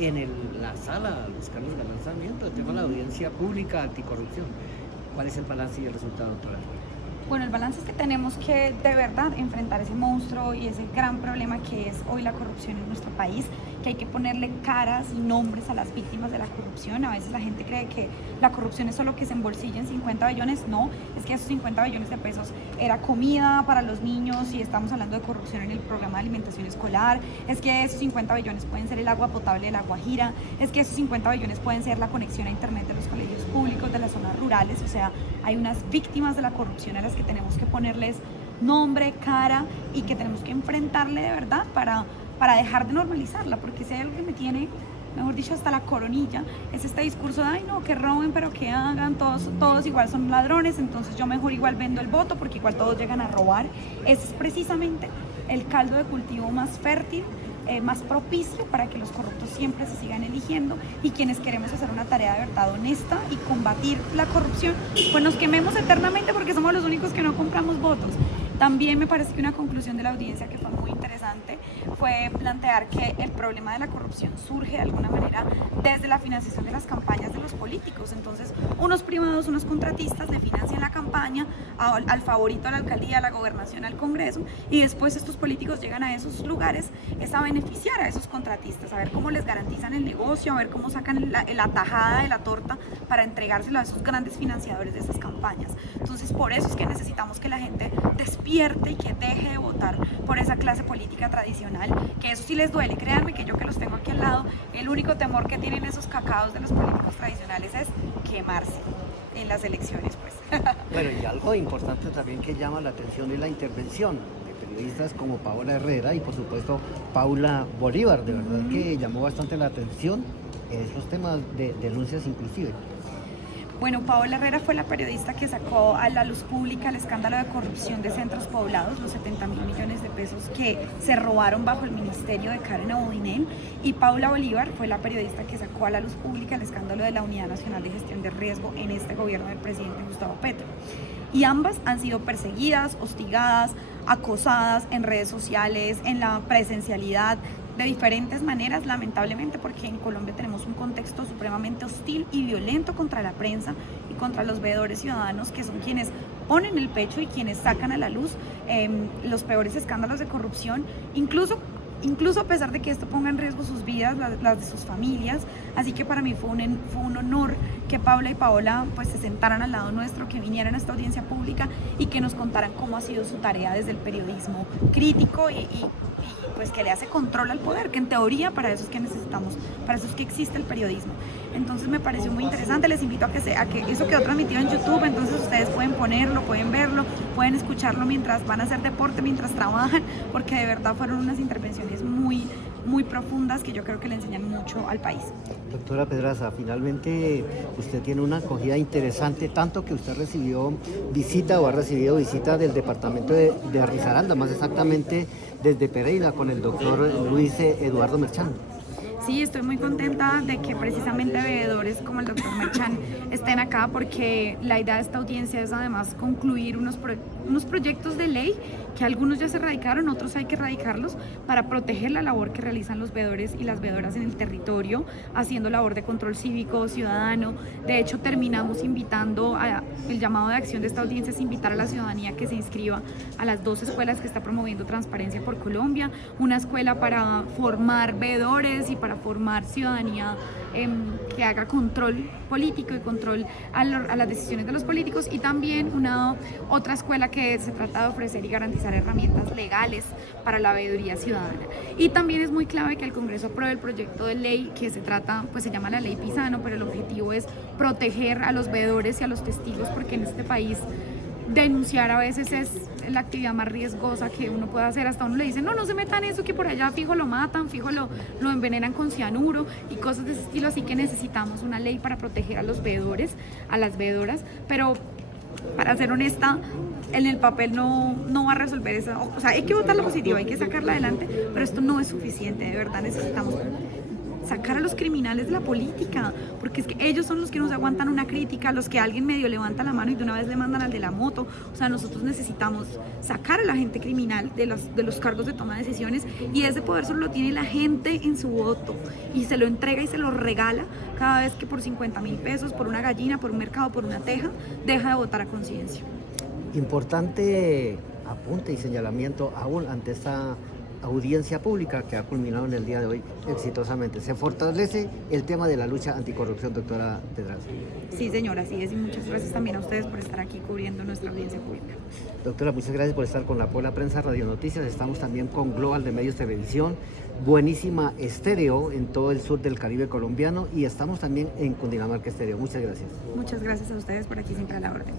la sala, Luis Carlos Galán Sarmiento, el tema de la audiencia pública anticorrupción. ¿Cuál es el balance y el resultado, doctora? Bueno, el balance es que tenemos que de verdad enfrentar ese monstruo y ese gran problema que es hoy la corrupción en nuestro país, que hay que ponerle caras y nombres a las víctimas de la corrupción. A veces la gente cree que la corrupción es solo que se embolsillen 50 billones, no, es que esos 50 billones de pesos era comida para los niños y estamos hablando de corrupción en el programa de alimentación escolar, es que esos 50 billones pueden ser el agua potable de La Guajira, es que esos 50 billones pueden ser la conexión a internet de los colegios públicos de las zonas rurales. O sea, hay unas víctimas de la corrupción a las que tenemos que ponerles nombre, cara y que tenemos que enfrentarle de verdad para dejar de normalizarla, porque si hay algo que me tiene, mejor dicho, hasta la coronilla, es este discurso de, ay no, que roben, pero que hagan, todos igual son ladrones, entonces yo mejor igual vendo el voto porque igual todos llegan a robar. Ese es precisamente el caldo de cultivo más fértil, más propicio para que los corruptos siempre se sigan eligiendo, y quienes queremos hacer una tarea de verdad honesta y combatir la corrupción, pues nos quememos eternamente porque somos los únicos que no compramos votos. También me parece que una conclusión de la audiencia que fue muy interesante fue plantear que el problema de la corrupción surge de alguna manera desde la financiación de las campañas de los políticos. Entonces, unos privados, unos contratistas le financian la campaña al favorito, a la alcaldía, a la gobernación, al Congreso, y después estos políticos llegan a esos lugares es a beneficiar a esos contratistas, a ver cómo les garantizan el negocio, a ver cómo sacan la tajada de la torta para entregárselo a esos grandes financiadores de esas campañas. Entonces, por eso es que necesitamos que la gente despierte y que deje de votar por esa clase política tradicional, que eso sí les duele. Créanme que yo, que los tengo aquí al lado, el único temor que tienen esos cacaos de los políticos tradicionales es quemarse en las elecciones, pues. Bueno, y algo importante también que llama la atención es la intervención de periodistas como Paola Herrera y por supuesto Paula Bolívar. De verdad que llamó bastante la atención en esos temas de denuncias inclusive. Bueno, Paola Herrera fue la periodista que sacó a la luz pública el escándalo de corrupción de centros poblados, los 70.000 millones de pesos que se robaron bajo el ministerio de Karen Abudinen, y Paula Bolívar fue la periodista que sacó a la luz pública el escándalo de la Unidad Nacional de Gestión de Riesgo en este gobierno del presidente Gustavo Petro. Y ambas han sido perseguidas, hostigadas, acosadas en redes sociales, en la presencialidad, de diferentes maneras, lamentablemente, porque en Colombia tenemos un contexto supremamente hostil y violento contra la prensa y contra los veedores ciudadanos, que son quienes ponen el pecho y quienes sacan a la luz los peores escándalos de corrupción, incluso a pesar de que esto ponga en riesgo sus vidas, las de sus familias. Así que para mí fue un honor que Paula y Paola pues se sentaran al lado nuestro, que vinieran a esta audiencia pública y que nos contaran cómo ha sido su tarea desde el periodismo crítico y pues que le hace control al poder, que en teoría para eso es que necesitamos, para eso es que existe el periodismo. Entonces me pareció muy interesante. Les invito a que eso quedó transmitido en YouTube, entonces ustedes pueden ponerlo, pueden verlo, pueden escucharlo mientras van a hacer deporte, mientras trabajan, porque de verdad fueron unas intervenciones muy profundas que yo creo que le enseñan mucho al país. Doctora Pedraza, finalmente usted tiene una acogida interesante, tanto que usted recibió visita o ha recibido visita del departamento de Risaralda, más exactamente desde Pereira, con el doctor Luis Eduardo Merchán. Sí, estoy muy contenta de que precisamente veedores como el doctor Merchán estén acá, porque la idea de esta audiencia es además concluir unos proyectos de ley que algunos ya se radicaron, otros hay que radicarlos para proteger la labor que realizan los veedores y las veedoras en el territorio, haciendo labor de control cívico, ciudadano. De hecho, terminamos invitando el llamado de acción de esta audiencia es invitar a la ciudadanía que se inscriba a las 2 escuelas que está promoviendo Transparencia por Colombia, una escuela para formar veedores y para formar ciudadanía que haga control político y control a las decisiones de los políticos, y también otra escuela que se trata de ofrecer y garantizar herramientas legales para la veeduría ciudadana. Y también es muy clave que el Congreso apruebe el proyecto de ley que se llama la Ley Pisano, pero el objetivo es proteger a los veedores y a los testigos, porque en este país denunciar a veces es la actividad más riesgosa que uno puede hacer. Hasta uno le dicen, no se metan eso, que por allá fijo lo matan, fijo lo envenenan con cianuro y cosas de ese estilo. Así que necesitamos una ley para proteger a los veedores, a las veedoras, pero para ser honesta, en el papel no va a resolver eso. O sea, hay que votar la positiva, hay que sacarla adelante, pero esto no es suficiente. De verdad necesitamos sacar a los criminales de la política, porque es que ellos son los que nos aguantan una crítica, los que alguien medio levanta la mano y de una vez le mandan al de la moto. O sea, nosotros necesitamos sacar a la gente criminal de los cargos de toma de decisiones, y ese poder solo lo tiene la gente en su voto, y se lo entrega y se lo regala cada vez que por 50.000 pesos, por una gallina, por un mercado, por una teja, deja de votar a conciencia. Importante apunte y señalamiento aún ante esta audiencia pública que ha culminado en el día de hoy exitosamente. Se fortalece el tema de la lucha anticorrupción, doctora Pedraza. Sí, señora, así es, y muchas gracias también a ustedes por estar aquí cubriendo nuestra audiencia pública. Doctora, muchas gracias por estar con la Pola Prensa Radio Noticias. Estamos también con Global de Medios Televisión, buenísima estéreo en todo el sur del Caribe colombiano, y estamos también en Cundinamarca Estéreo. Muchas gracias. Muchas gracias a ustedes por aquí, siempre a la orden.